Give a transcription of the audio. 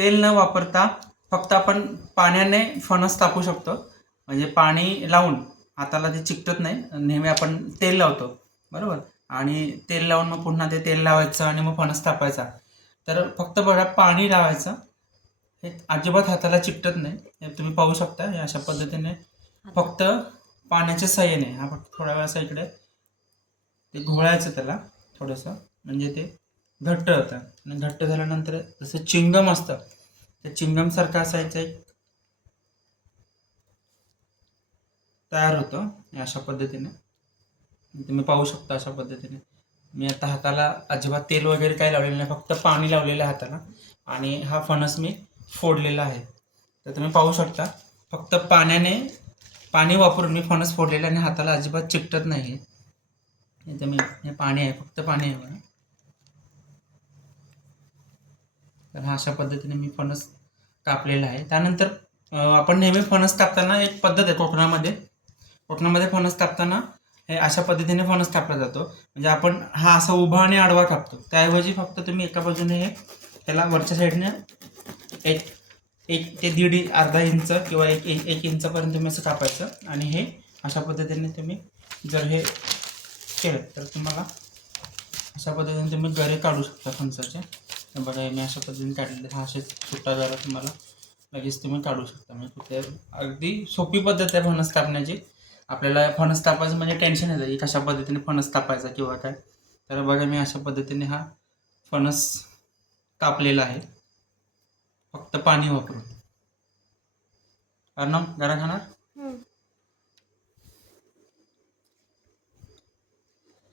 तेल न वापरता फक्त आपण पाण्याने फणस कापू शकतो. म्हणजे पाणी लावून हाताला ते चिकटत नाही. नेहमी आपण तेल लावतो बरोबर, आणि तेल लावून मग पुन्हा ते तेल लावायचं आणि मग फणस कापायचा. तर फक्त बघा पाणी लावायचं, हे अजिबात हाताला चिकटत नाही. हे तुम्ही पाहू शकता. हे अशा पद्धतीने फक्त पाण्याच्या सहाय्याने हा फक्त थोड्या वेळासा इकडे ते घोळायचं त्याला थोडंसं, म्हणजे ते घट्ट होतं. आणि घट्ट झाल्यानंतर जसं चिंगम असतं त्या चिंगमसारखं असायचं एक तयार होतं. अशा पद्धतीने तुम्ही पाहू शकता. अशा पद्धतीने मी आता हाताला अजिबात तेल वगैरे काही लावलेलं नाही, फक्त पाणी लावलेलं आहे हाताला, आणि हा फणस मी फोडलेला आहे. तर तुम्ही पाहू शकता फक्त पाणी वापरून मी फणस फोडलेला आणि हाताला अजिबात चिकटत नाही. इथे मी हे पाणी आहे, फक्त पाणी आहे बघा. तर हा अशा पद्धतीने मी फणस कापलेला आहे. त्यानंतर आपण नेहमी फणस कापताना एक पद्धत आहे कोकणामध्ये फणस कापताना हे अशा पद्धतीने फणस कापला जातो. म्हणजे आपण हा असा उभा आणि आडवा कापतो, त्याऐवजी फक्त तुम्ही एका बाजूने हे त्याला वरच्या साईडने एक एक ते दीड अर्धा इंच किंवा एक इंचापर्यंत तुम्ही असं कापायचं. आणि हे अशा पद्धतीने तुम्ही जर हे केलं तर तुम्हाला अशा पद्धतीने तुम्ही गरे काढू शकता फणसाचे. तर बघा मी अशा पद्धतीने काढलेले. हा असे सुट्टा गरा तुम्हाला लगेच तुम्ही काढू शकता. म्हणजे कुठे अगदी सोपी पद्धत आहे फणस कापण्याची. आपल्याला फणस कापायचं म्हणजे टेन्शन येतं की कशा पद्धतीने फणस कापायचा किंवा काय. तर बघा मी अशा पद्धतीने हा फणस कापलेला आहे फक्त पाणी वापरून. अर्णव गरा खाणार?